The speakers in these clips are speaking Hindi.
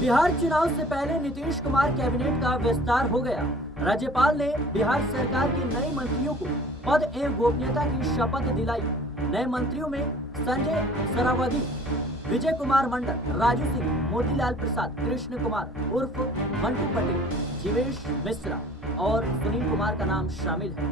बिहार चुनाव से पहले नीतीश कुमार कैबिनेट का विस्तार हो गया। राज्यपाल ने बिहार सरकार के नए मंत्रियों को पद एवं गोपनीयता की शपथ दिलाई। नए मंत्रियों में संजय सरावगी, विजय कुमार मंडल, राजू सिंह, मोतीलाल प्रसाद, कृष्ण कुमार उर्फ मंटू पटेल, जीवेश मिश्रा और सुनील कुमार का नाम शामिल है।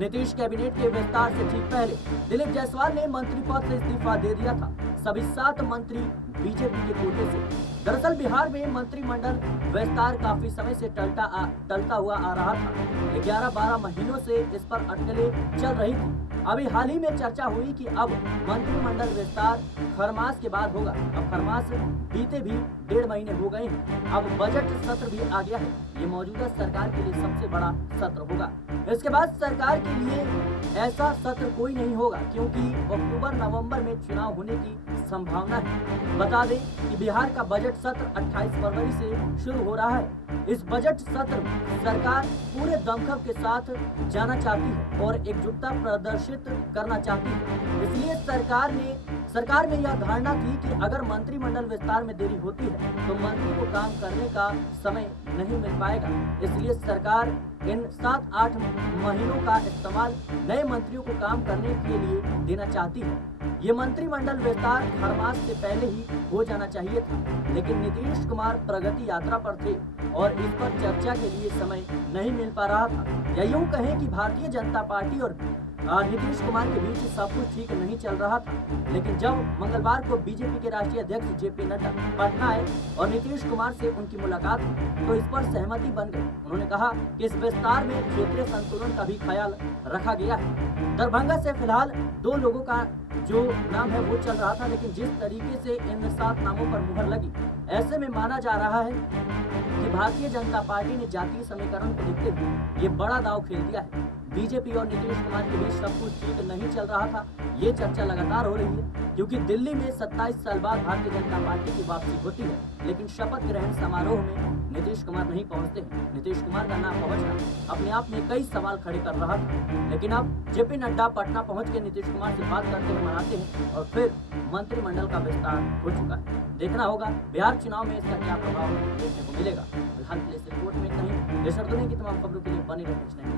नीतीश कैबिनेट के विस्तार से ठीक पहले दिलीप जायसवाल ने मंत्री पद से इस्तीफा दे दिया था। सभी 7 मंत्री बीजेपी के कोटे से। दरअसल बिहार में मंत्रिमंडल विस्तार काफी समय से टलता हुआ आ रहा था। 11-12 महीनों से इस पर अटकलें चल रही थी। अभी हाल ही में चर्चा हुई कि अब मंत्रिमंडल विस्तार खरमास के बाद होगा। अब खरमास बीते भी 1.5 महीने हो गए हैं। अब बजट सत्र भी आ गया है। ये मौजूदा सरकार के लिए सबसे बड़ा सत्र होगा। इसके बाद सरकार के लिए ऐसा सत्र कोई नहीं होगा, क्योंकि अक्टूबर-नवंबर में चुनाव होने की संभावना है। बता दें कि बिहार का बजट सत्र 28 फरवरी से शुरू हो रहा है। इस बजट सत्र में सरकार पूरे दमखम के साथ जाना चाहती है और एकजुटता प्रदर्शित करना चाहती है। इसलिए सरकार में यह धारणा थी कि अगर मंत्रिमंडल विस्तार में देरी होती है तो मंत्री को काम करने का समय नहीं मिल पाएगा। इसलिए सरकार इन 7-8 महीनों का इस्तेमाल नए मंत्रियों को काम करने के लिए देना चाहती है। ये मंत्रिमंडल विस्तार हर मास से पहले ही हो जाना चाहिए था, लेकिन नीतीश कुमार प्रगति यात्रा पर थे और इस पर चर्चा के लिए समय नहीं मिल पा रहा था। या यूं कहें कि भारतीय जनता पार्टी और नीतीश कुमार के बीच सब कुछ ठीक नहीं चल रहा था। लेकिन जब मंगलवार को बीजेपी के राष्ट्रीय अध्यक्ष जेपी नड्डा पटना आए और नीतीश कुमार से उनकी मुलाकात हुई तो इस पर सहमति बन गई। उन्होंने कहा कि इस विस्तार में क्षेत्रीय संतुलन का भी ख्याल रखा गया है। दरभंगा से फिलहाल 2 लोगों का जो नाम है वो चल रहा था, लेकिन जिस तरीके से इन 7 नामों पर मुहर लगी, ऐसे में माना जा रहा है कि भारतीय जनता पार्टी ने जातीय समीकरण को देखते हुए ये बड़ा दांव खेल दिया है। बीजेपी और नीतीश कुमार के बीच सब कुछ ठीक नहीं चल रहा था। ये चर्चा लगातार हो रही है, क्योंकि दिल्ली में 27 साल बाद भारतीय जनता पार्टी की वापसी होती है, लेकिन शपथ ग्रहण समारोह में नीतीश कुमार नहीं पहुंचते हैं। नीतीश कुमार का ना पहुंचना अपने आप में कई सवाल खड़े कर रहा था, लेकिन अब जेपी नड्डा पटना पहुंच के नीतीश कुमार से बात करते हुए मनाते हैं और फिर मंत्रिमंडल का विस्तार हो चुका है। देखना होगा बिहार चुनाव में इसका क्या प्रभाव देखने को मिलेगा। फिलहाल के लिए इस रिपोर्ट में इतना ही। देश और दुनिया की तमाम खबरों के लिए बने रहने